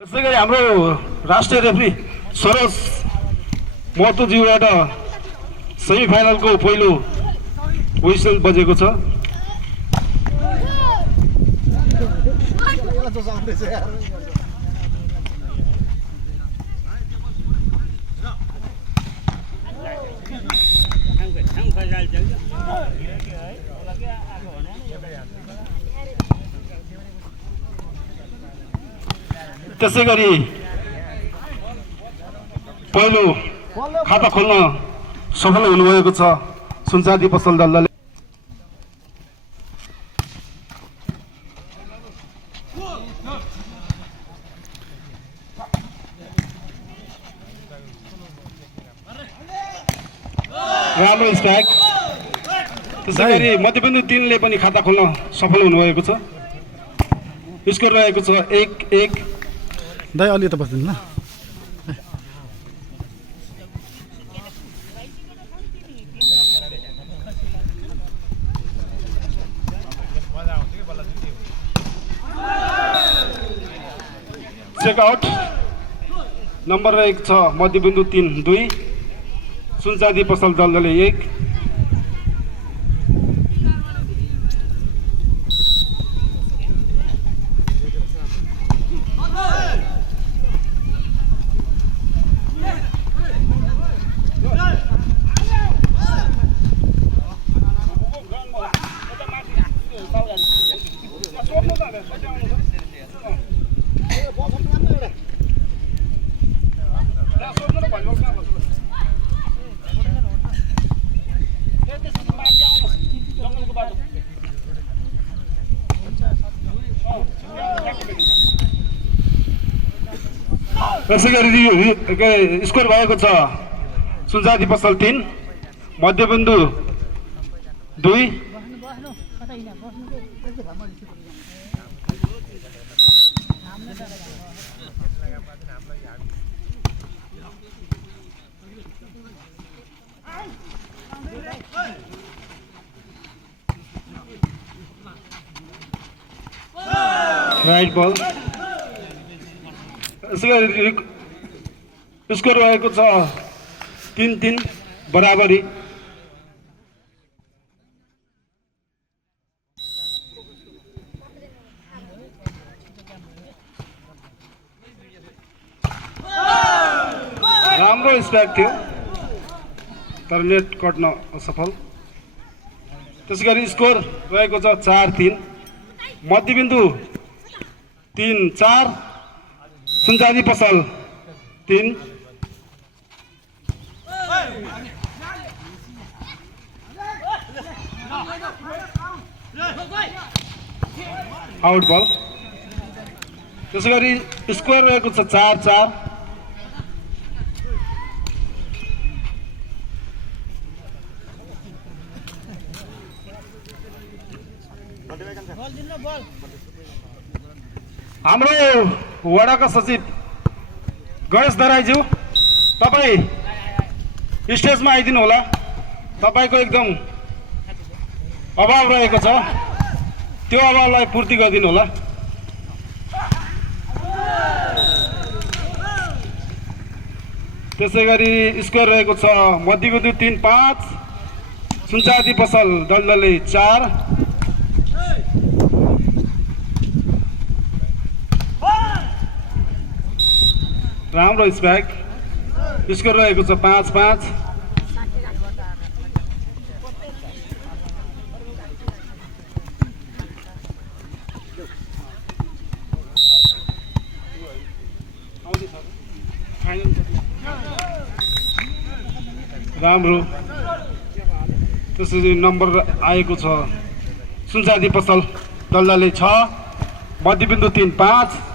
त्यसै गरी हाम्रो राष्ट्रिय रेफ्री सरोज महतोज्यूबाट सेमी फाइनलको पहिलो व्हिसल बजेको छ। त्यसै गरी पहिलो खाता खोल्न सफल हुनुभएको छ सुनचाँदी पसल दलले। राम्रो स्ट्राइक। त्यसै गरी मध्यबिन्दु 3 ले पनि खाता खोल्न सफल हुनुभएको छ। स्कोर रहेको छ 1-1। दाइ अलि त बस्दिनु ल। चेकआउट नम्बर रहेको छ मध्यबिन्दु 3-2 सुनचाँदी पसल दलले 1। त्यसै गरी स्कोर भएको छ सुनचाँदी पसल 3 मध्यबिन्दु 2। राइट बल। स्कोर रहेको छ 3-3 बराबरी। राम्रो स्ट्राइक थियो तर नेट कट्न असफल। त्यसै गरी स्कोर रहेको छ 4-3 मध्यबिन्दु 3-4 सुनचाँदी पसल 3। आउट बल। त्यसै गरी स्कोर रहेको छ 4-4 हाम्रो वडाका सचिव गणेश दराईज्यू तपाईँ स्टेजमा आइदिनु होला। तपाईँको एकदम अभाव रहेको छ, त्यो अभावलाई पूर्ति गरिदिनु होला। त्यसै गरी स्कोर रहेको छ मध्यबिन्दु 3-5 सुनचाँदी पसल दलले 4। राम्रो स्ट्राइक। स्कोर रहेको छ 5-5 राम्रो। त्यसरी नम्बर आएको छ सुनचाँदी पसल दलले 6 मध्यबिन्दु 3-5।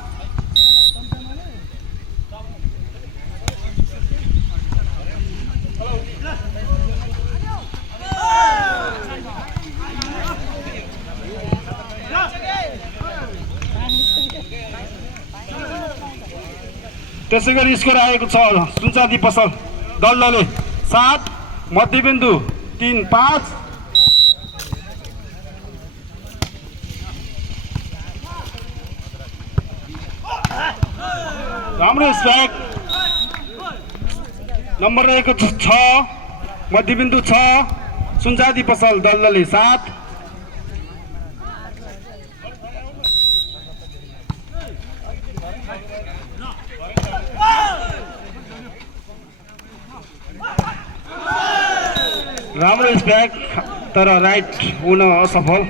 त्यसै गरी स्कोर आएको छ सुनचाँदी पसल दलले 7 मध्यबिन्दु 3-5। राम्रो स्ट्राइक नम्बर रहेको 6 मध्यबिन्दु 6 सुनचाँदी पसल दलदली 7 राम्रो स्ट्राइक तर राइट हुन असफल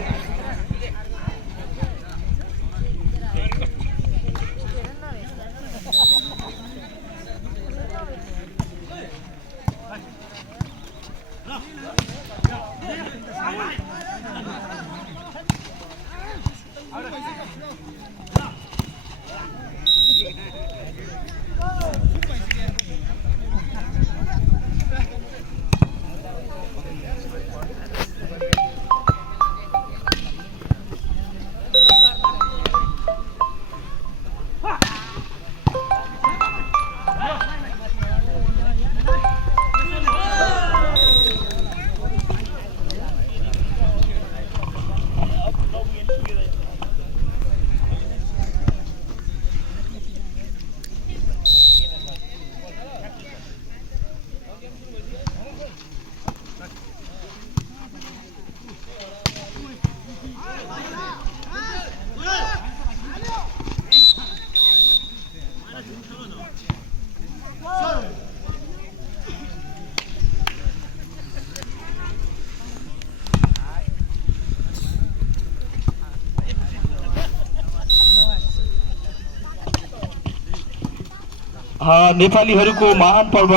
नेपालीहरूको महान पर्व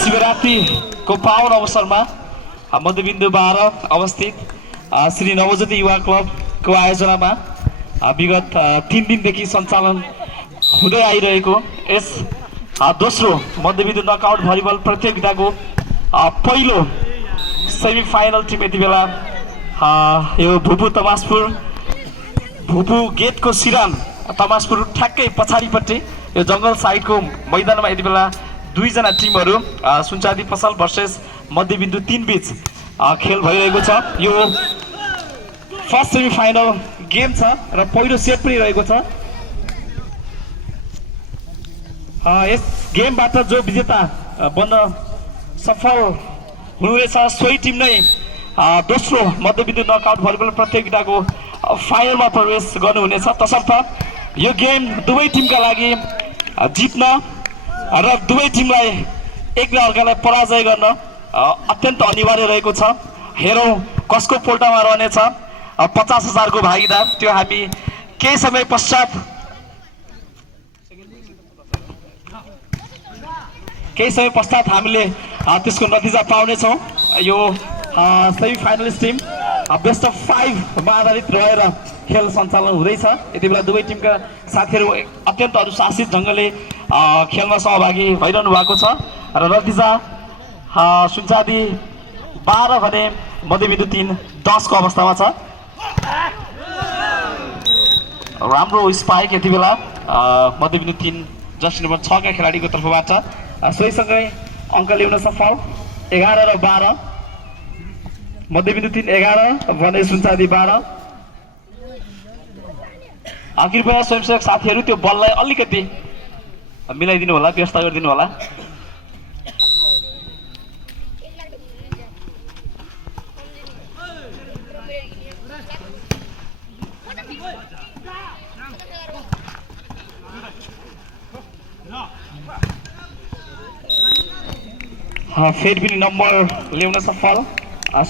शिवरात्रिको पावन अवसरमा मध्यबिन्दु 12 अवस्थित श्री नवज्योति युवा क्लबको आयोजनामा विगत 3 दिनदेखि सञ्चालन हुँदै आइरहेको यस दोस्रो मध्यबिन्दु नकआउट भलिबल प्रतियोगिताको पहिलो सेमी फाइनल टिम यति बेला यो भुपु तमासपुर भुपु गेटको सिरान तमासपुर ठ्याक्कै पछाडिपट्टि यो जङ्गल साइडको मैदानमा यति बेला 2 जना टिमहरू सुनचाँदी पसल भर्सेस मध्यबिन्दु 3 बीच खेल भइरहेको छ। यो फर्स्ट सेमी फाइनल गेम छ र पहिलो सेट पनि रहेको छ। यस गेमबाट जो विजेता बन्न सफल हुनुहुनेछ सोही टिम नै दोस्रो मध्यबिन्दु नकआउट भलिबल प्रतियोगिताको फाइनलमा प्रवेश गर्नुहुनेछ। तसर्थ यो गेम दुवै टिमका लागि जित्न र दुवै टिमलाई एक अर्कालाई पराजय गर्न अत्यन्त अनिवार्य रहेको छ। हेरौँ कसको पोल्टामा रहनेछ 50,000 को भागीदार। त्यो हामी केही समय पश्चात हामीले त्यसको नतिजा पाउनेछौँ। यो semi finalist team best of 5 मा आधारित रहेर खेल सञ्चालन हुँदैछ। यति बेला दुवै टिमका साथीहरू अत्यन्त अनुशासित ढङ्गले खेलमा सहभागी भइरहनु भएको छ र नतिजा सुनचाँदी 12 भने मध्यबिन्दु 3 10 को अवस्थामा छ। राम्रो स्पाइक यति बेला मध्यबिन्दु 3 जर्सी नम्बर 6 का खेलाडीको तर्फबाट सोहीसँगै अङ्क ल्याउन सफल 11 र 12 मध्यबिन्दु 3 11 भने सुनचाँदी 12। कृपया स्वयंसेवक साथीहरू त्यो बललाई अलिकति मिलाइदिनु होला, व्यवस्था गरिदिनु होला। फेरि पनि नम्बर ल्याउन सफल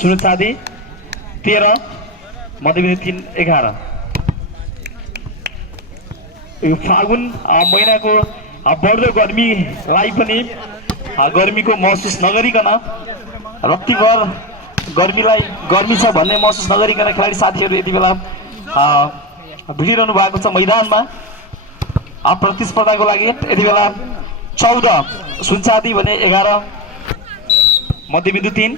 सुनचाँदी 13 मध्यबिन्दु 3 11। यो फागुन महिनाको बढ्दो गर्मीलाई पनि गर्मीको महसुस नगरिकन रत्तिभर गर्मी छ भन्ने महसुस नगरिकन खेलाडी साथीहरू यति बेला भिडिरहनु भएको छ मैदानमा प्रतिस्पर्धाको लागि। यति बेला 14 सुनचाँदी भने 11 मध्यबिन्दु 3।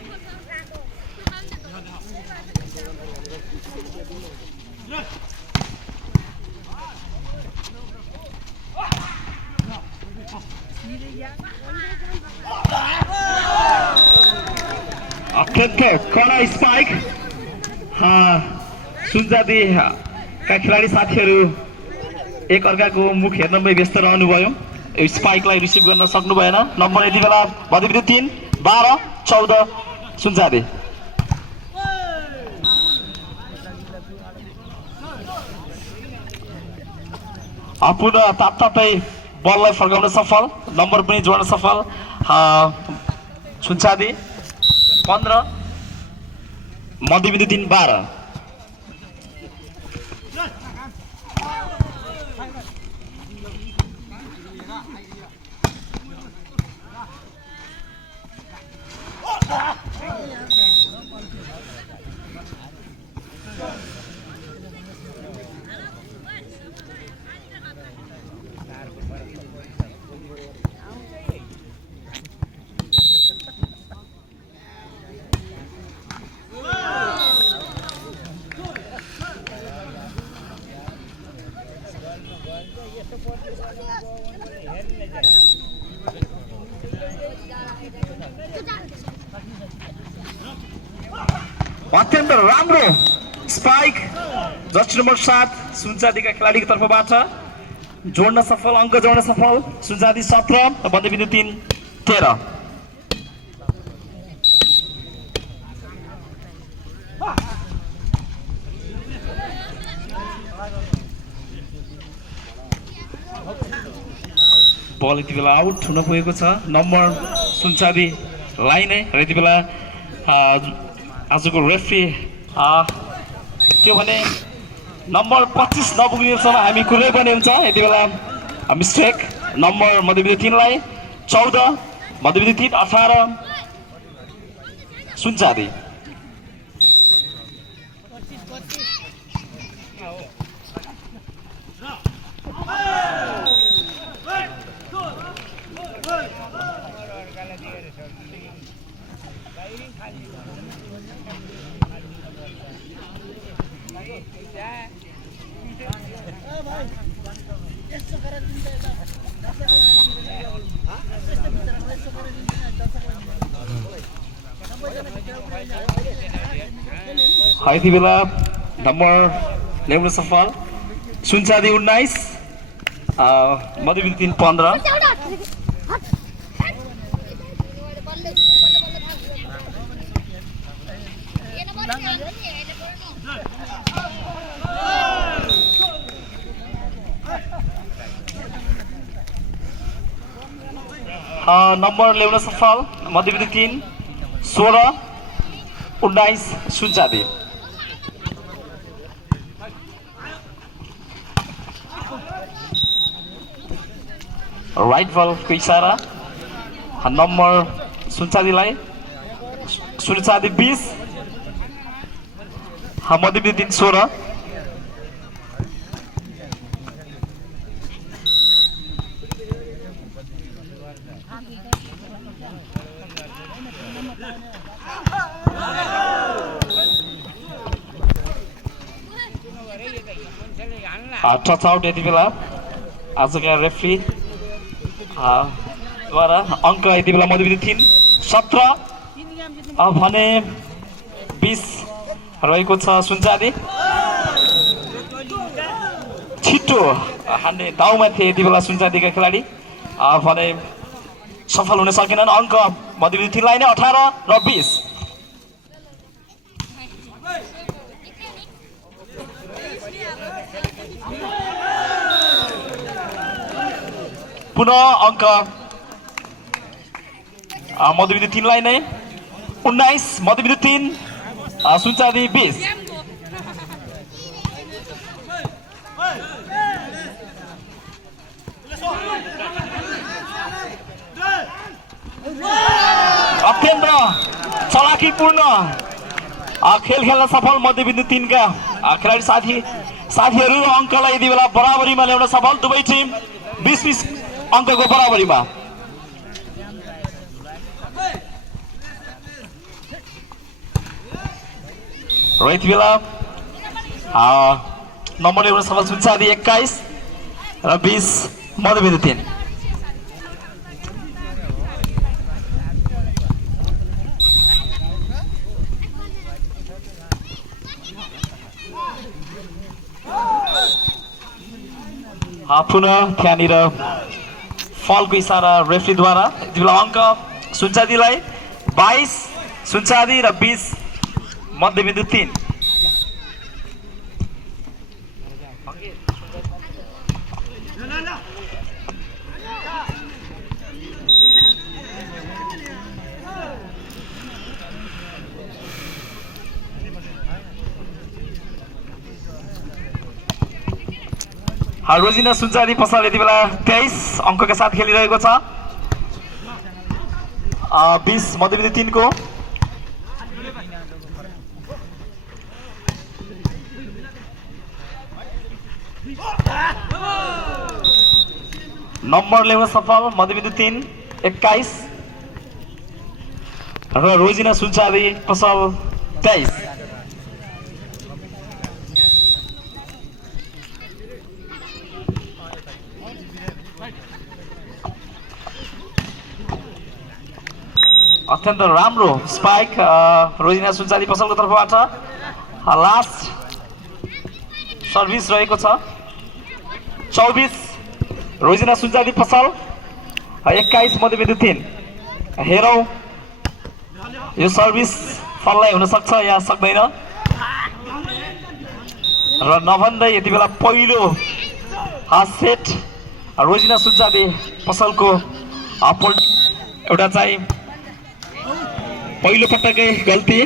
कडा स्पाइक सुनचाँदी का खेलाडी साथीहरू एक अर्काको मुख हेर्नमै व्यस्त रहनुभयो। यो स्पाइकलाई रिसिभ गर्न सक्नु भएन। नम्बर यति बेला मध्यबिन्दु 3 12 14 सुनचाँदी। पुनः तात्तातै बललाई फर्काउन सफल, नम्बर पनि जोड्न सफल सुनचाँदी 15 मध्यबिन्दु 3 12। अत्यन्त राम्रो स्पाइक जस्ट नम्बर 7 सुनचाँदीका खेलाडीको तर्फबाट जोड्न सफल, अङ्क जोड्न सफल। सुनचाँदी 17 मध्यबिन्दु 3 13। बल यति बेला आउट हुन पुगेको छ। नम्बर सुनचाँदीलाई नै र यति बेला आजको रेफ्री त्यो भने नम्बर 25 नपुग्नेसम्म हामी कुनै पनि हुन्छ। यति बेला मिस्टेक नम्बर मध्यबिन्दु 3 लाई 14 मध्यबिन्दु 3 18 सुनचाँदी। यति बेला नम्बर ल्याउन सफल सुनचाँदी 19 मध्यबिन्दु 3 15। नम्बर ल्याउन सफल मध्यबिन्दु 3 16 19 सुनचाँदी। राइट बलको इसारा नम्बर सुनचाँदीलाई सुनचाँदी 20 मध्यबिन्दु 3 16। टच आउट यति बेला आजका रेफ्री द्वारा अङ्क यति बेला मध्यबिन्दु 3 17 भने 20 रहेको छ सुनचाँदी। छिटो हान्ने दाउमा थिए यति बेला सुनचाँदीका खेलाडी भने सफल हुन सकेनन्। अङ्क मध्यबिन्दु 3 लाई नै 18 र 20। पुनः अङ्क मध्यबिन्दु 3 लाई नै 19 मध्यबिन्दु 3 सुनचाँदी 20। अत्यन्त चलाकीपूर्ण खेल खेल्न सफल मध्यबिन्दु 3 का खेलाडी साथीहरू अङ्कलाई यति बेला बराबरीमा ल्याउन सफल। दुवै टिम 20-20 अङ्कको बराबरीमा। र यति बेला नम्बर ल्याउन सफल सुनचाँदी 21 र 20 मध्यबिन्दु 3। पुनः त्यहाँनिर फलको इसारा रेफ्रीद्वारा यति बेला अङ्क सुनचाँदीलाई 22 सुनचाँदी र 20 मध्यबिन्दु 3। रोजिना सुनचाँदी पसल यति बेला 23 अङ्कका साथ खेलिरहेको छ। 20 मध्यबिन्दु 3 को नम्बर ल्याउन सफल मध्यबिन्दु 3 21 र रोजिना सुनचाँदी पसल 23। अत्यन्त राम्रो स्पाइक रोजिना सुनचाँदी पसलको तर्फबाट। लास्ट सर्भिस रहेको छ 24 रोजिना सुनचाँदी पसल 21 मध्यबिन्दु 3। हेरौँ यो सर्भिस फललाई हुन सक्छ या सक्दैन र नभन्दै यति बेला पहिलो सेट रोजिना सुनचाँदी पसलको एउटा चाहिँ पहिलो पटकै गल्ती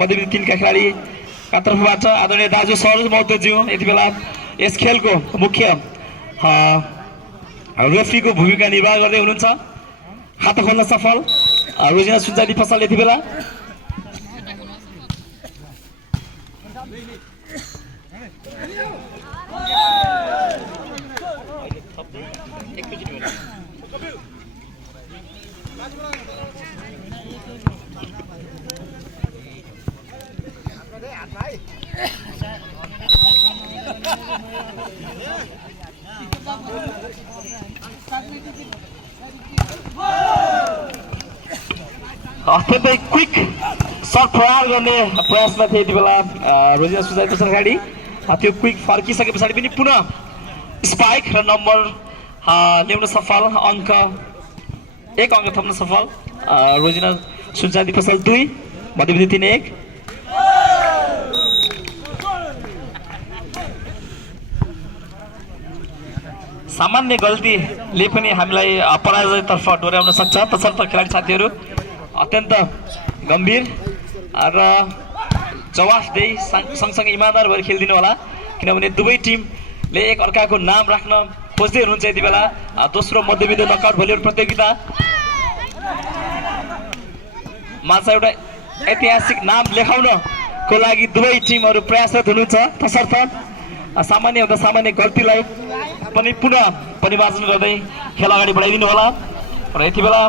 मध्यबिन्दु 3 का खेलाडीका तर्फबाट आदरणीय दाजु सरोज महतोज्यू यति बेला यस खेलको मुख्य रेफ्रीको भूमिका निर्वाह गर्दै हुनुहुन्छ। खाता खोल्न सफल रोजिना सुनचाँदी पसल यति बेला। अत्यन्तै क्विक सर्ट प्रहार गर्ने प्रयासमा थिए यति बेला रोजिना सुनचाँदी पसल खेलाडी। त्यो क्विक फर्किसके पछाडि पनि पुनः स्पाइक र नम्बर ल्याउन सफल। अङ्क 1 अङ्क थप्न सफल रोजिना सुनचाँदी पसल 2 मध्यबिन्दु 3 1। सामान्य गल्तीले पनि हामीलाई पराजयतर्फ डोर्याउन सक्छ, तसर्थ खेलाडी साथीहरू अत्यन्त गम्भीर र जवाफदेही सँगसँगै इमान्दार भएर खेलिदिनु होला, किनभने दुवै टिमले एक अर्काको नाम राख्न खोज्दै हुनुहुन्छ यति बेला। दोस्रो मध्यबिन्दु नकआउट भलिबल प्रतियोगितामा चाहिँ एउटा ऐतिहासिक नाम लेखाउनको लागि दुवै टिमहरू प्रयासरत हुनुहुन्छ, तसर्थ सामान्यभन्दा सामान्य गल्तीलाई पनि पुनः परिमार्जन गर्दै खेल अगाडि बढाइदिनु होला। र यति बेला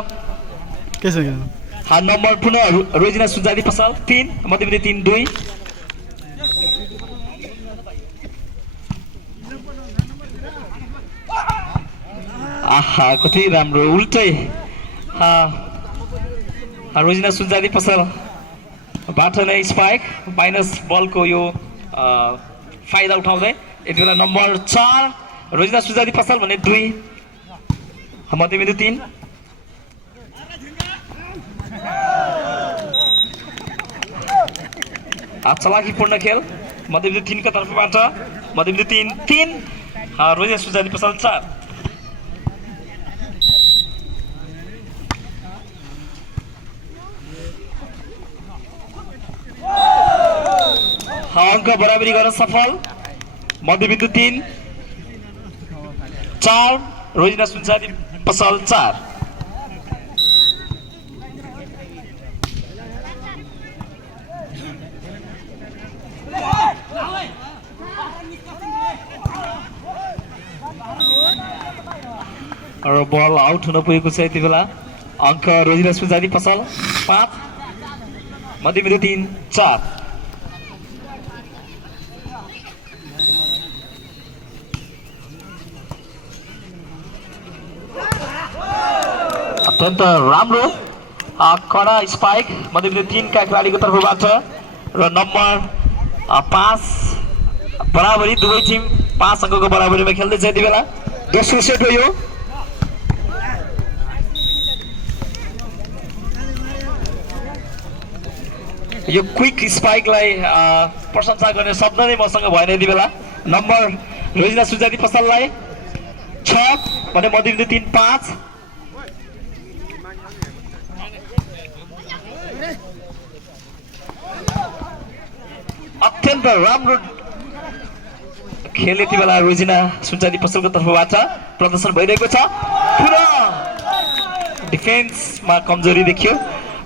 नम्बर पुनः रोजिना सुनचाँदी पसल 3 मध्यबिन्दु 3 2। आहा कति राम्रो उल्टै रोजिना सुनचाँदी पसलबाट नै स्पाइक माइनस बलको यो फाइदा उठाउँदै यति बेला नम्बर 4 रोजिना सुनचाँदी पसल भने 2 मध्यबिन्दु 3। चलाकीपूर्ण खेल मध्यबिन्दु 3 का तर्फबाट मध्यबिन्दु 3 3 रोजिना सुनचाँदी पसल 4। अङ्क बराबरी गर्न सफल मध्यबिन्दु 3 4 रोजिना सुनचाँदी पसल 4। र बल आउट हुन पुगेको छ यति बेला। अङ्क रोजिना सुनचाँदी पसल 5 मध्यबिन्दु 3 4। अत्यन्त राम्रो कडा स्पाइक मध्यबिन्दु 3 का खेलाडीको तर्फबाट र नम्बर 5 बराबरी दुवै टिम 5 अङ्कको बराबरीमा खेल्दैछ यति बेला। दोस्रो सेट हो यो। यो क्विक स्पाइकलाई प्रशंसा गर्ने शब्द नै मसँग भएन यति बेला। नम्बर रोजिना सुजाती पसललाई 6 भने मध्यबिन्दु 3 5। अत्यन्त राम्रो खेल यति बेला रोजिना सुजाती पसलको तर्फबाट प्रदर्शन भइरहेको छ। पुरा डिफेन्समा कमजोरी देखियो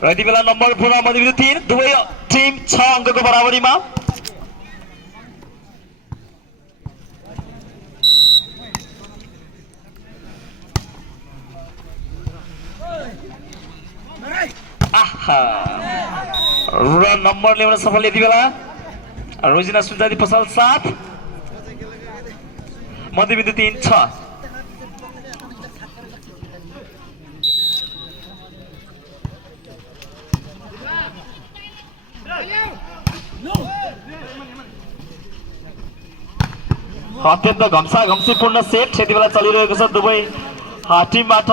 र यति बेला नम्बर पुरा मध्यबिन्दु 3 दुवै टिम 6 अङ्कको बराबरीमा। र नम्बर ल्याउन सफल यति बेला रोजिना सुजाती पसल 7 मध्यबिन्दु 3 6। अत्यन्त घम्साघम्सीपूर्ण सेट यति बेला चलिरहेको छ दुवै टिमबाट।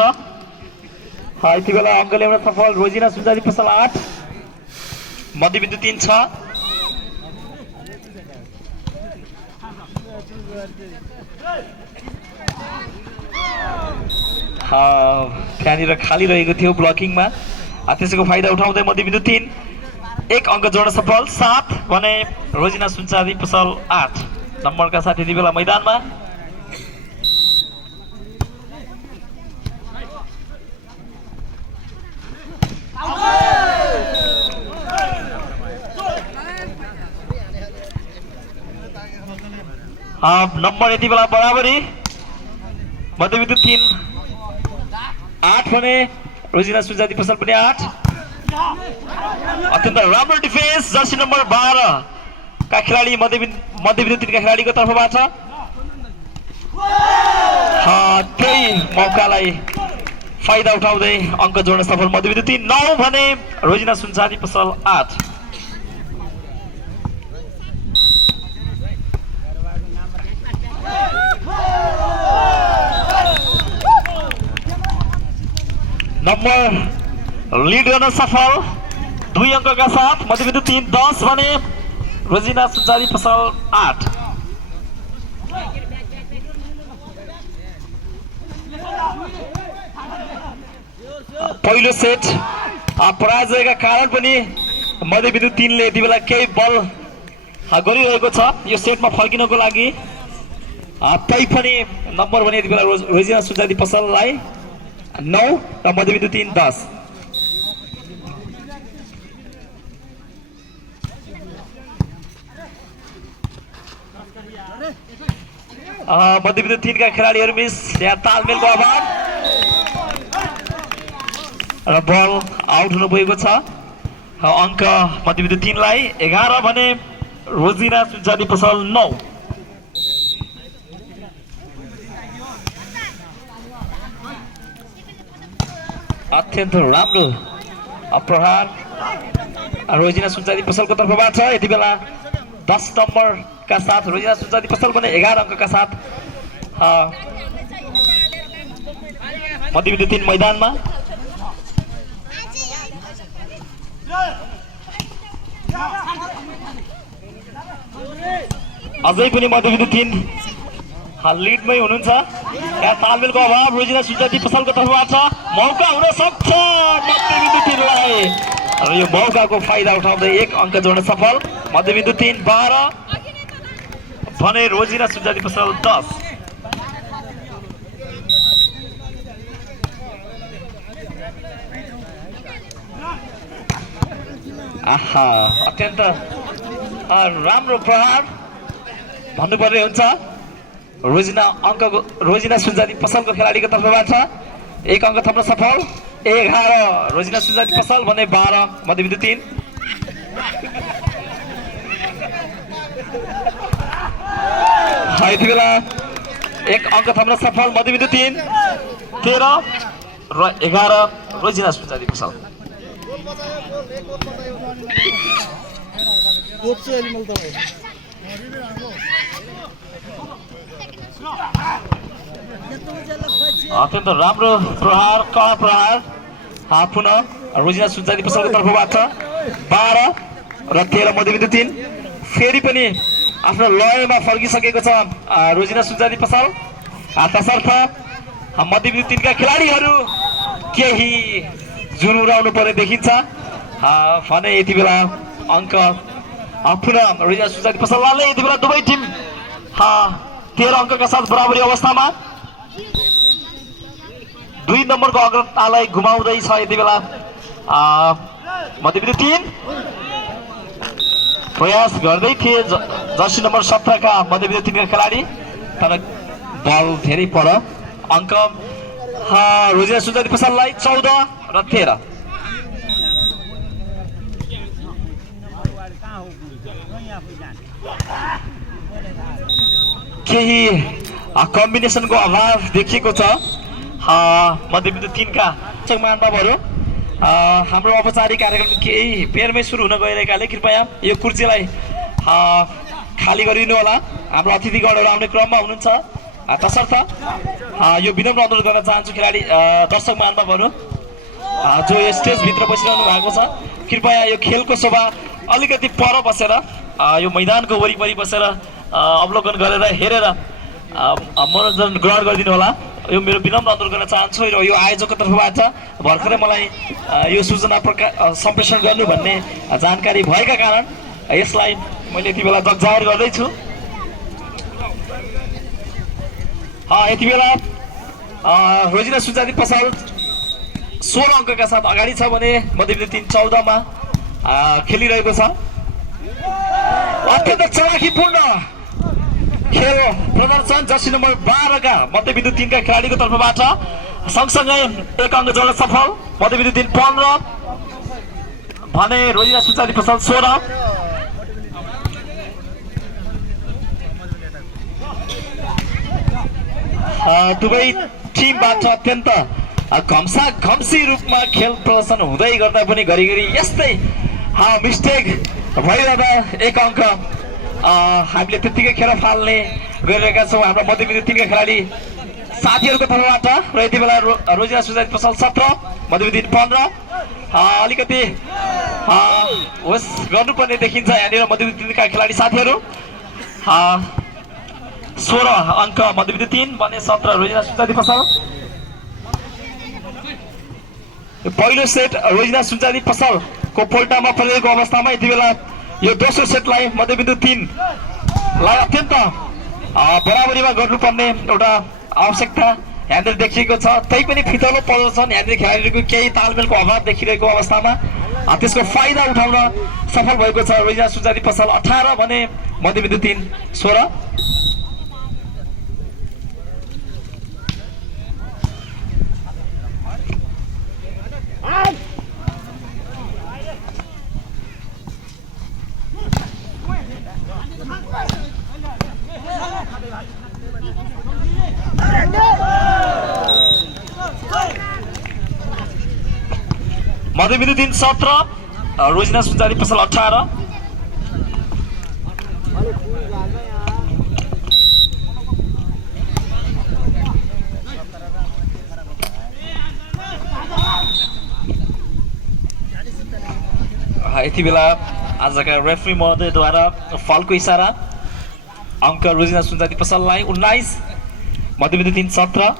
यति बेला अङ्क ल्याउन सफल रोजिना सुजाती पसल 8 मध्यबिन्दु 3 6। त्यहाँनिर खाली रहेको थियो ब्लकिङमा, त्यसैको फाइदा उठाउँदै मध्यबिन्दु 3 1 अङ्क जोड्न सफल 7 भने रोजिना सुजाती पसल 8 नम्बरका साथ यति बेला मैदानमा। नम्बर यति बेला बराबरी मध्यबिन्दु 3 8 भने रोजिना सुजाती पसल पनि 8। अत्यन्त राम्रो डिफेन्स जर्सी नम्बर 12 का खेलाडी मध्यबिन्दु 3 का खेलाडीको तर्फबाट। त्यही मौकालाई फाइदा उठाउँदै अङ्क जोड्न सफल मध्यबिन्दु 3 9 भने रोजिना सुजाती पसल 8। नम्बर लिड गर्न सफल 2 अङ्कका साथ मध्यबिन्दु 3 10 भने रोजिना सुजाती पसल 8। पहिलो सेट पराजयका कारण पनि मध्यबिन्दु 3 ले यति बेला केही बल गरिरहेको छ यो सेटमा फर्किनको लागि। तै पनि नम्बर भने यति बेला रोजिना सुजाती पसललाई 9 र मध्यबिन्दु 3 10। मध्यबिन्दु 3 का खेलाडीहरू मिस यहाँ तालमेलको अभाव र बल आउट हुनु भएको छ। अङ्क मध्यबिन्दु 3 लाई 11 भने रोजिना सुजाती पसल 9। अत्यन्त राम्रो प्रहार रोजिना सुजाती पसलको तर्फबाट यति बेला 10 नम्बर का साथ रोजिना सुजाती पसल भने 11 अङ्कका साथ मध्यबिन्दु 3 मैदानमा। अझै पनि मध्यबिन्दु 3 लिडमै हुनुहुन्छ। यहाँ तालमेलको अभाव रोजिना सुजाती पसलको तर्फबाट मौका हुन सक्छ मध्यबिन्दु 3 लाई र यो मौकाको फाइदा उठाउँदै 1 अङ्क जोड्न सफल मध्यबिन्दु 3 12 भने रोजिना सुजाती पसल 10। अत्यन्त राम्रो प्रहार भन्नुपर्ने हुन्छ रोजिना सुजाती पसलको खेलाडीको तर्फबाट 1 अङ्क थप्न सफल 11 रोजिना सुजाती पसल भने 12 मध्यबिन्दु 3। यति बेला 1 अङ्क थप्न सफल मध्यबिन्दु 3 13 र 11 रोजिना सुजाती पसल। अत्यन्त राम्रो प्रहार, कडा प्रहार। पुनः रोजिना सुनचाँदी पसलको तर्फबाट 12 र 13 मध्यबिन्दु 3। फेरि पनि आफ्नो लयमा फर्किसकेको छ रोजिना सुनचाँदी पसल। तसर्थ मध्यबिन्दु 3 का खेलाडीहरू केही जुन उडाउनु पर्ने देखिन्छ भने यति बेला अङ्क पुनः रोजिना सुनचाँदी पसलले यति बेला दुवै टिम 13 अङ्कका साथ बराबरी अवस्थामा 2 नम्बरको अग्रतालाई घुमाउँदैछ यति बेला मध्यबिन्दु 3। प्रयास गर्दै थिए जर्सी नम्बर 17 का मध्यबिन्दु 3 का खेलाडी, तर बल धेरै पर। अङ्क रोजिना सुनचाँदी पसललाई 14 र 13। केही कम्बिनेसनको अभाव देखिएको छ मध्यबिन्दु 3 का मानवहरू। हाम्रो औपचारिक कार्यक्रम केही पेरमै सुरु हुन गइरहेकाले कृपया यो कुर्सीलाई खाली गरिदिनु होला। हाम्रो अतिथिगणहरू आउने क्रममा हुनुहुन्छ। तसर्थ यो विनम्र अनुरोध गर्न चाहन्छु खेलाडी दर्शक महानुभावहरू जो यो स्टेजभित्र बसिरहनु भएको छ, कृपया यो खेलको शोभा अलिकति पर बसेर यो मैदानको वरिपरि बसेर अवलोकन गरेर हेरेर मनोरञ्जन ग्रहण गरिदिनु होला। यो मेरो विनम्र अनुरोध गर्न चाहन्छु र यो आयोजकको तर्फबाट भर्खरै मलाई यो सूचना सम्प्रेषण गर्नु भन्ने जानकारी भएका कारण यसलाई मैले यति बेला जगजाहेर गर्दैछु। यति बेला रोजिना सुनचाँदी पसल 16 अङ्कका साथ अगाडि छ भने मध्यबिन्दु 3 14 मा खेलिरहेको छ। अत्यन्त चलाखीपूर्ण खेल प्रदर्शन जर्सी नम्बर 12 का मध्यबिन्दु 3 का खेलाडीको तर्फबाट। सँगसँगै 1 अङ्क जोड्न सफल मध्यबिन्दु 3 15 भने रोजिना सुनचाँदी पसल 16। दुवै टिमबाट अत्यन्त घम्सी रूपमा खेल प्रदर्शन हुँदै गर्दा पनि घरिघरि यस्तै मिस्टेक भइरहँदा 1 अङ्क हामीले त्यत्तिकै खेर फाल्ने गरिरहेका छौँ हाम्रो मध्यबिन्दु 3 का खेलाडी साथीहरूको तर्फबाट। र यति बेला रोजिना सुनचाँदी पसल 17 मध्यबिन्दु 3 15 अलिकति होस् गर्नुपर्ने देखिन्छ यहाँनिर मध्यबिन्दु 3 का खेलाडी साथीहरू। 16 अङ्क मध्यबिन्दु 3 भने 17 रोजिना सुनचाँदी पसल। पहिलो सेट रोजिना सुनचाँदी पसलको पोल्टामा परेको अवस्थामा यति बेला यो दोस्रो सेटलाई मध्यबिन्दु 3 लाई अत्यन्त बराबरीमा गर्नुपर्ने एउटा आवश्यकता यहाँनिर देखिएको छ। तैपनि फितलो प्रदर्शन यहाँनिर खेलाडीहरूको केही तालमेलको अभाव देखिरहेको अवस्थामा त्यसको फाइदा उठाउन सफल भएको छ रोजिना सुनचाँदी पसल। 18 भने मध्यबिन्दु 3 16। मध्यबिन्दु 3 17 रोजिना सुनचाँदी पसल 18। यति बेला आजका रेफ्री महोदयद्वारा फलको इसारा अङ्क रोजिना सुनचाँदी पसललाई 19 मध्यबिन्दु 3 17।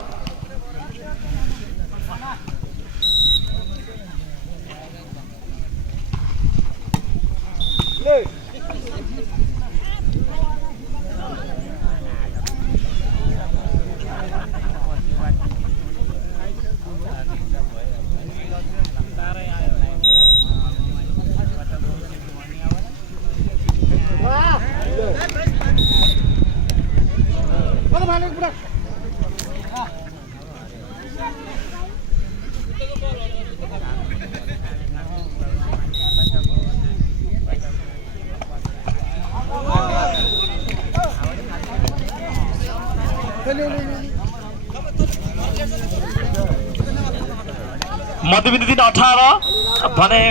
मध्यबिन्दु 3 18 भने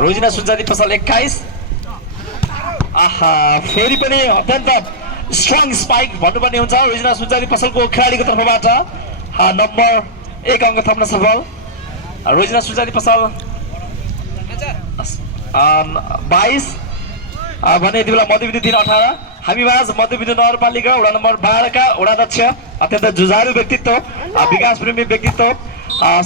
रोजिना सुनचाँदी पसल 21। फेरि पनि अत्यन्त स्ट्रङ स्पाइक भन्नुपर्ने हुन्छ रोजिना सुनचारी पसलको खेलाडीको तर्फबाट नम्बर 1 अङ्क थप्न सफल रोजिना सुनचारी पसल 22 भने यति बेला मध्यबिन्दु 3-18 हामीमाझ मध्यबिन्दु नगरपालिका वडा नम्बर 12 का वडाध्यक्ष अत्यन्त जुझारु व्यक्तित्व विकास प्रेमी व्यक्तित्व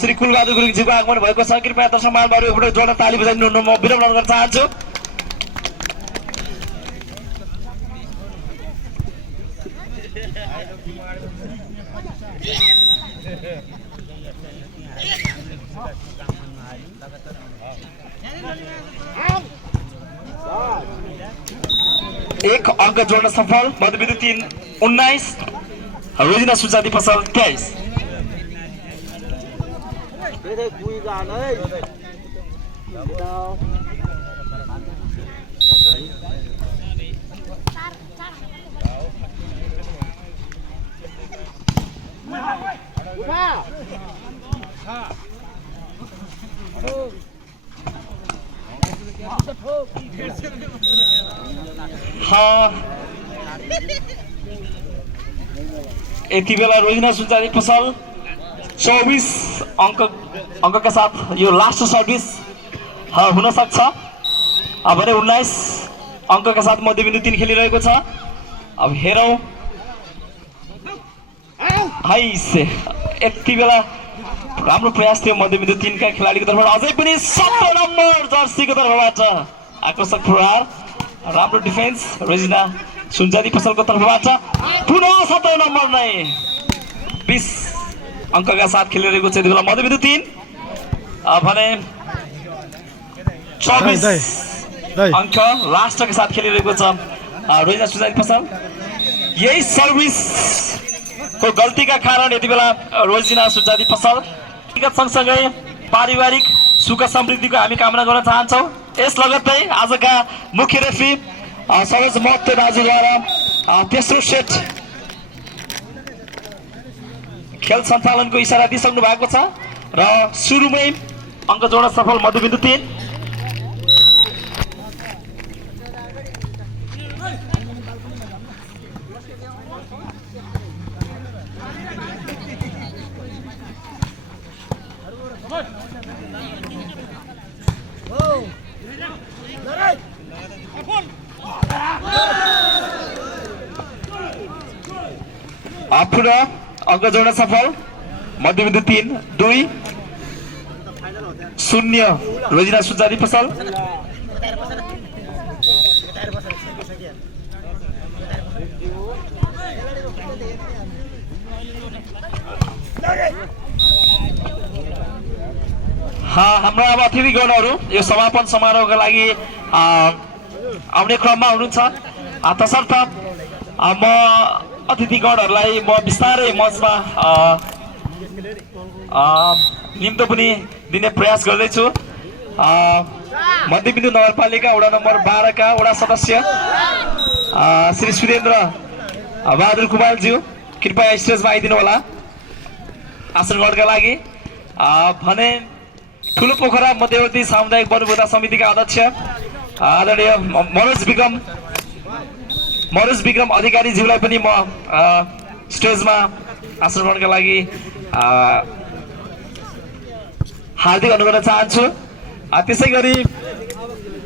श्री कुलबहादुर गुरुङजीको आगमन भएको छ। कृपया दर्शक महानुभावहरू एकपटक जोडमा ताली बजाइदिनु म विनम्र गर्न चाहन्छु। एक अङ्क जोड्न सफल मध्यबिन्दु 3-19 रोजिना सुनचारी पसल 23 यति बेला रोजिना सुनचारी पसल 24 अङ्कका साथ यो लास्ट सर्भिस हुन सक्छ भने 19 अङ्कका साथ मध्यबिन्दु 3 खेलिरहेको छ। अब हेरौँ यति बेला राम्रो प्रयास थियो मध्यबिन्दु 3 का खेलाडीको तर्फबाट अझै पनि 17 नम्बर जर्सीको तर्फबाट आकर्षक प्रहार राम्रो डिफेन्स रोजिना सुनचारी पसलको तर्फबाट पुनः 17 नम्बर नै 20 अङ्कका साथ खेलिरहेको छ। यति बेला मध्यबिन्दु 3 भने 24 अङ्क लास्टका साथ खेलिरहेको छ रोजिना सुनचारी पसल। यही सर्भिस को गल्तीका कारण यति बेला रोजिना सुनचारी पसल सँगसँगै पारिवारिक सुख समृद्धिको हामी कामना गर्न चाहन्छौँ। यस लगत्तै आजका मुख्य रेफ्री सरोज महतो दाजुद्वारा तेस्रो सेट खेल सञ्चालनको इसारा दिइसक्नु भएको छ र सुरुमै अङ्क जोड्न सफल मध्यबिन्दु 3 पुनः अङ्क जोड्न सफल मध्यबिन्दु 3-2 0 रोजिना सुनचारी पसल। हाम्रा अब अतिथिगणहरू यो समापन समारोहका लागि आउने क्रममा हुनुहुन्छ तसर्थ म अतिथिगणहरूलाई म बिस्तारै मञ्चमा निम्तो पनि दिने प्रयास गर्दैछु। मध्यबिन्दु नगरपालिका वडा नम्बर 12 का वडा सदस्य श्री सुरेन्द्र बहादुर कुमारज्यू कृपया स्टेजमा आइदिनु होला आसन ग्रहणका लागि। भने ठुलो पोखरा मध्यवर्ती सामुदायिक वनभोजन समितिका अध्यक्ष आदरणीय मनोज विक्रम अधिकारीज्यूलाई पनि म स्टेजमा आसन ग्रहणका लागि हार्दिक अनुरोध गर्न चाहन्छु। त्यसै गरी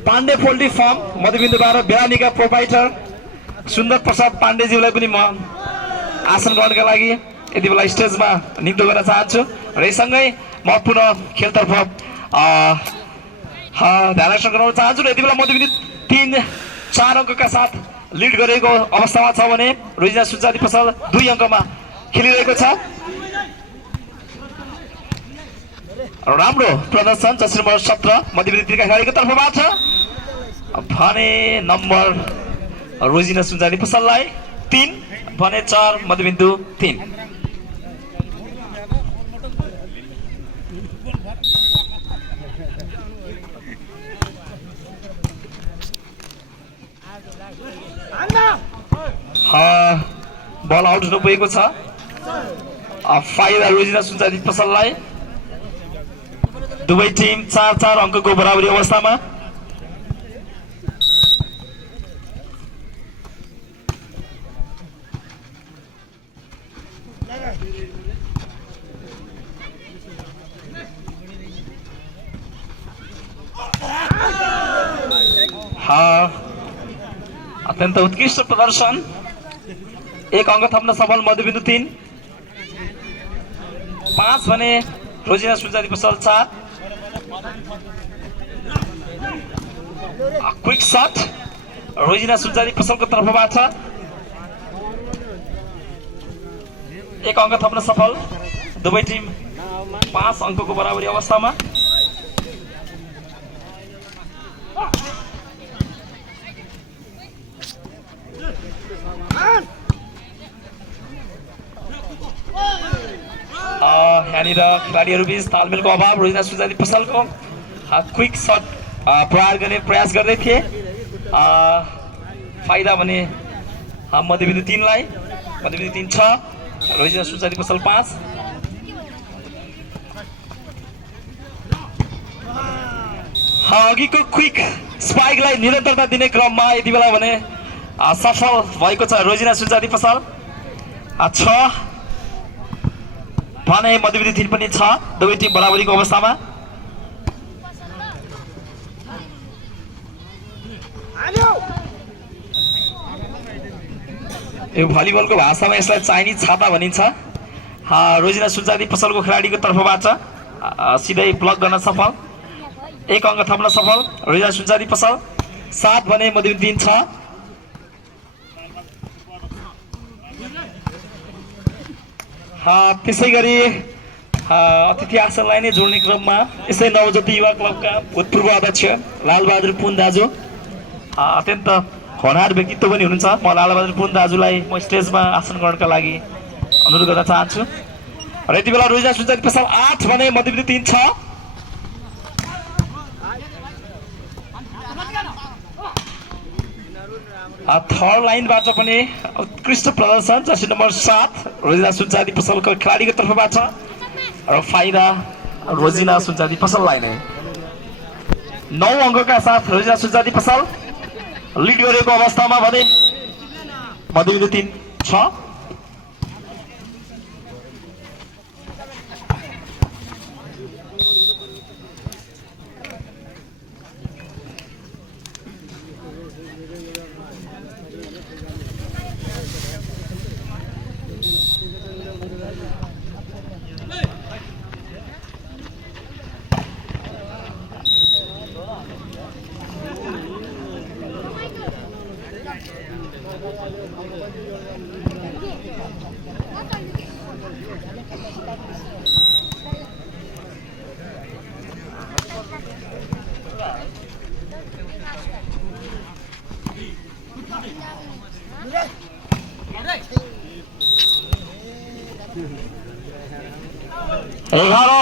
पाण्डे पोल्ट्री फार्म मध्यबिन्दु 12 बिरानीका प्रोपाइटर सुन्दर प्रसाद पाण्डेज्यूलाई पनि म आसन ग्रहणका लागि यति बेला स्टेजमा निम्तो गर्न चाहन्छु र यससँगै म पुनः खेलतर्फ ध्यान आकर्षण गराउन चाहन्छु र यति बेला मध्यबिन्दु 3-4 अङ्कका साथ लिड गरेको अवस्थामा छ भने रोजिना सुनचारी पसल 2 अङ्कमा खेलिरहेको छ। राम्रो प्रदर्शन जर्सी नम्बर 17 मध्यबिन्दु 3 का खेलाडीको तर्फबाट भने नम्बर रोजिना सुनचारी पसललाई 3 भने 4 मध्यबिन्दु 3 बल आउट हुनु पुगेको छ। फाइदा रोजिना सुनचारी पसललाई दुवै टिम 4-4 अङ्कको बराबरी अवस्थामा। अत्यन्त उत्कृष्ट प्रदर्शन, 1 अङ्क थप्न सफल मध्यबिन्दु 3। 5 भने रोजिना सुनचाँदी पसल 4। क्विक शट रोजिना सुनचाँदी पसलको तर्फबाट 1 अङ्क थप्न सफल। दुवै टिम 5 अङ्कको बराबरी अवस्थामा। यहाँनिर खेलाडीहरू बीच तालमेलको अभाव, रोजिना सुनचाँदी पसलको क्विक शट प्रहार गर्ने प्रयास गर्दै थिए। फाइदा भने मध्यबिन्दु 3 लाई। मध्यबिन्दु 3 6, रोजिना सुनचाँदी पसल 5। अघिको क्विक स्पाइकलाई निरन्तरता दिने क्रममा यति बेला भने सफल भएको छ रोजिना सुनचाँदी पसल। 6 भने मध्यबिन्दु 3 पनि 6। दुवै टिम बराबरीको अवस्थामा। यो भलिबलको भाषामा यसलाई चाइनिज छाता भनिन्छ। रोजिना सुनचाँदी पसलको खेलाडीको तर्फबाट सिधै ब्लक गर्न सफल। 1 अङ्क थप्न सफल रोजिना सुनचाँदी पसल। 7 भने मध्यबिन्दु 3 6। त्यसै गरी अतिथि आसनलाई नै जोड्ने क्रममा यसै नवज्योति युवा क्लबका भूतपूर्व अध्यक्ष लालबहादुर पुन दाजु अत्यन्त होनहार व्यक्तित्व पनि हुनुहुन्छ। म लालबहादुर पुन दाजुलाई म स्टेजमा आसन ग्रहणका लागि अनुरोध गर्न चाहन्छु। र यति बेला रोजिना सुनचाँदी पसल 8 भने मध्यबिन्दु 3 6। थर्ड लाइनबाट पनि उत्कृष्ट प्रदर्शन, जर्सी नम्बर 7 रोजिना सुनचाँदी पसलको खेलाडीको तर्फबाट र फाइदा रोजिना सुनचाँदी पसललाई नै। 9 अङ्कका साथ रोजिना सुनचाँदी पसल लिड गरेको अवस्थामा भने मध्यबिन्दु 3 6।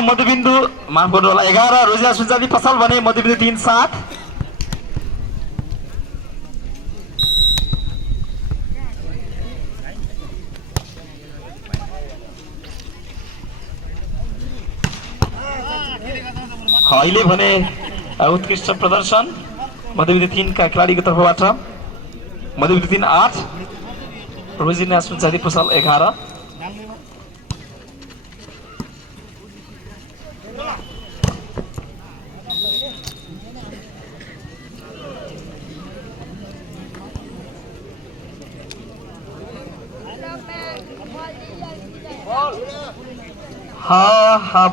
मध्यबिन्दु माफ गर्नु होला 11 रोजिना सुनचाँदी पसल भने मध्यबिन्दु 3 7। अहिले भने उत्कृष्ट प्रदर्शन मध्यबिन्दु 3 का खेलाडीको तर्फबाट। मध्यबिन्दु 3 8 रोजिना सुनचाँदी पसल 11।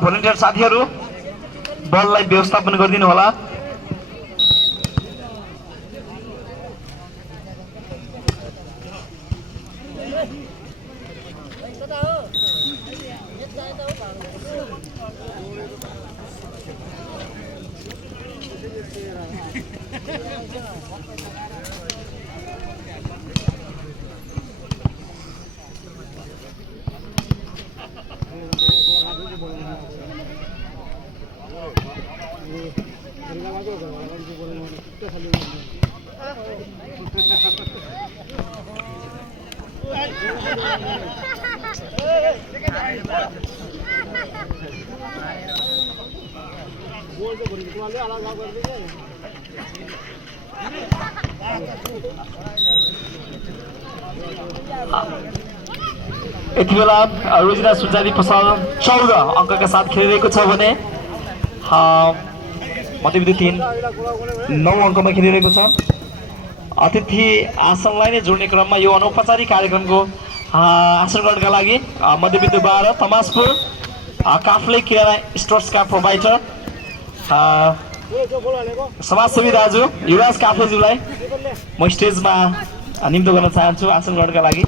भोलिन्टियर साथीहरू बललाई व्यवस्थापन गरिदिनु होला। यति बेला रोजिना सुनचाँदी पसल 14 अङ्कका साथ खेलिरहेको छ भने मध्यबिन्दु 3 9 अङ्कमा खेलिरहेको छ। अतिथि आसनलाई नै जोड्ने क्रममा यो अनौपचारिक कार्यक्रमको आसन ग्रहणका लागि मध्यबिन्दु 12 तमासपुर काफ्ले किराना स्टोर्सका प्रोभाइडर समाजसेवी दाजु युवराज काफ्लेज्यूलाई म स्टेजमा निम्तो गर्न चाहन्छु आसन ग्रहणका लागि।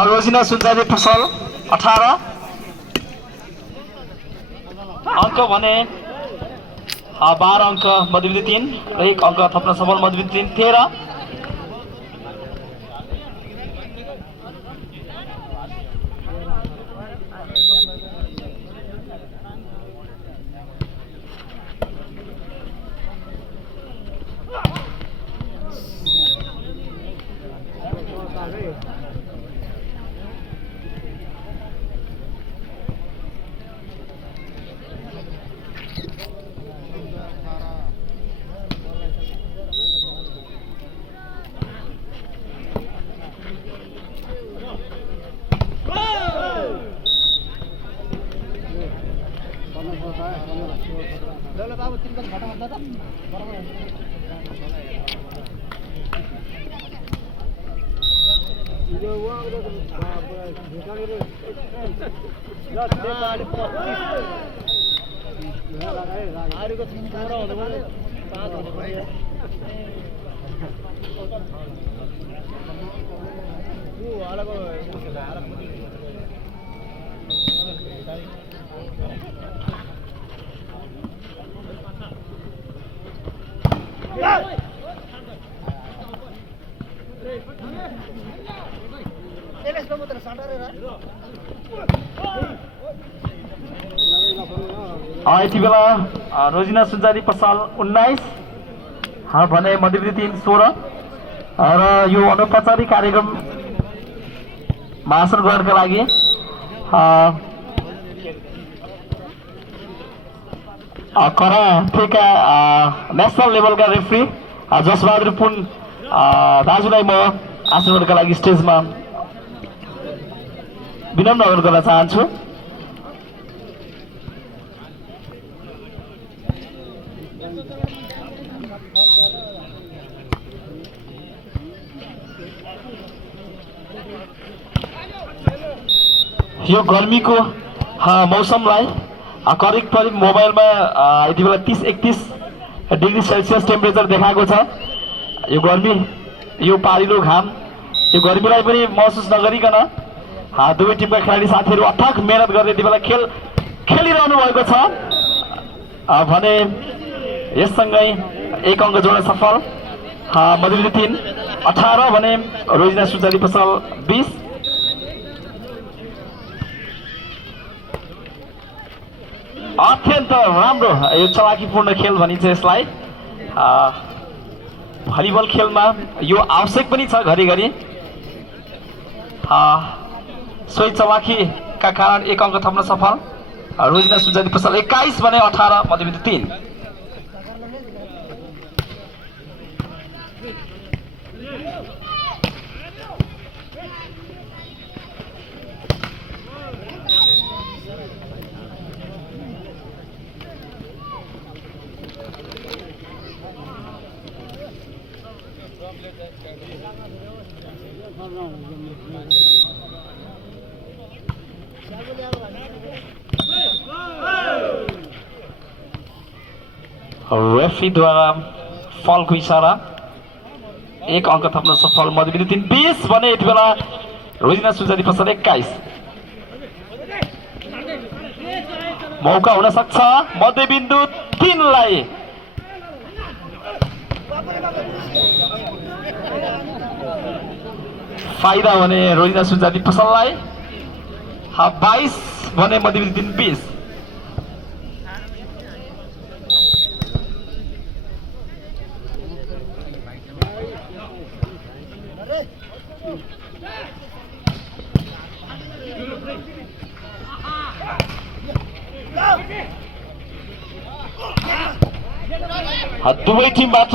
रोजिना सुनचाँदी पसल 18 अङ्क भने 12 अङ्क मध्यबिन्दु 3 र 1 अङ्क थप्न सफल मध्यबिन्दु 3 13। यति बेला रोजिना सुनचाँदी पसल 19 भने मध्यबिन्दु 3 16 र यो अनौपचारिक कार्यक्रम आसन ग्रहणका लागि कराटेका नेसनल लेभलका रेफ्री जसबहादुर पुन दाजुलाई म आसन ग्रहणका लागि स्टेजमा विनम्र अनुरोध गर्न चाहन्छु। यो गर्मीको मौसमलाई करिब मोबाइलमा यति बेला 30-31 डिग्री सेल्सियस टेम्परेचर देखाएको छ। यो गर्मी, यो पारिलो घाम, यो गर्मीलाई पनि महसुस नगरिकन दुवै टिमका खेलाडी साथीहरू अथक मेहनत गर्दै यति बेला खेलिरहनु भएको छ भने यससँगै 1 अङ्क जोड्न सफल। मध्यबिन्दु 3 18 भने रोजिना सुजाली पसल 20। अत्यन्त राम्रो यो चलाकीपूर्ण खेल भनिन्छ यसलाई। भलिबल खेलमा यो आवश्यक पनि छ घरिघरि। सोही चलाकीका कारण 1 अङ्क थप्न सफल। रोजिना सुजाली पसल 21 भने 18 मध्यबिन्दु 3। रेफ्रीद्वारा फलको इसारा 1 अङ्क थप्न सफल। मध्यबिन्दु 3 20 भने यति बेला रोजिना सुजाली पसल 21। मौका हुन सक्छ मध्यबिन्दु 3 लाई। फाइदा भने रोजिना सुजाली पसललाई। 22 भने मध्यबिन्दु 3 20। दुवै टिमबाट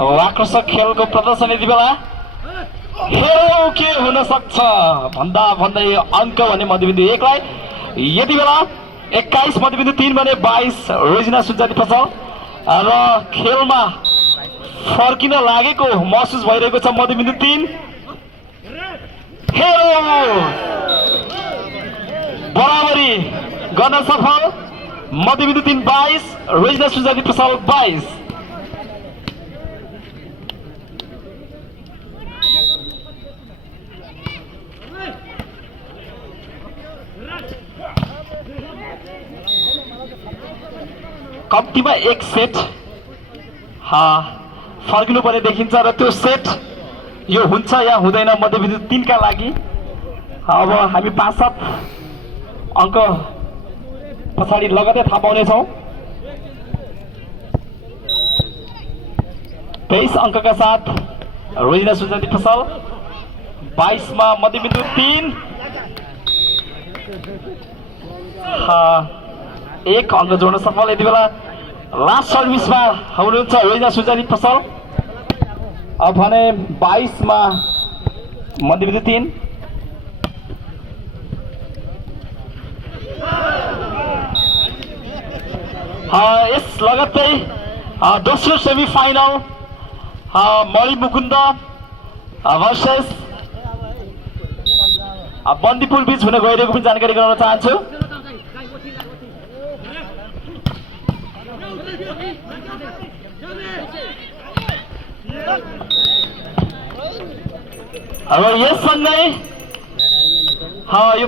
आकर्षक खेलको प्रदर्शन यति बेला। हेरौँ के हुन सक्छ भन्दा भन्दै अङ्क भने मध्यबिन्दु 1 लाई। यति बेला 21 मध्यबिन्दु 3 भने 22 रोजिना सुजाली पसल र खेलमा फर्किन लागेको महसुस भइरहेको छ मध्यबिन्दु 3। हेरौँ बराबरी गर्न सफल। मध्यबिन्दु 3 22 रोजिना सुजाली पसल 22। कम्तीमा 1 सेट फर्किनु पर्ने देखिन्छ र त्यो सेट यो हुन्छ या हुँदैन मध्यबिन्दु 3 का लागि। अब हामी 5-7 अङ्क पछाडि लगतै थाहा पाउनेछौँ। 23 अङ्कका साथ रोजिना सुजाली पसल 22 मा मध्यबिन्दु 3। 1 अङ्क जोड्न सफल। यति बेला लास्ट सर्भिसमा हुनुहुन्छ रोजिना सुजाली पसल। अब भने 22 मा मध्यबिन्दु 3। यस लगत्तै दोस्रो सेमी फाइनल मणि मुकुन्द भर्सेस बन्दीपुर बीच हुन गइरहेको पनि जानकारी गराउन चाहन्छु। अब यससँगै यो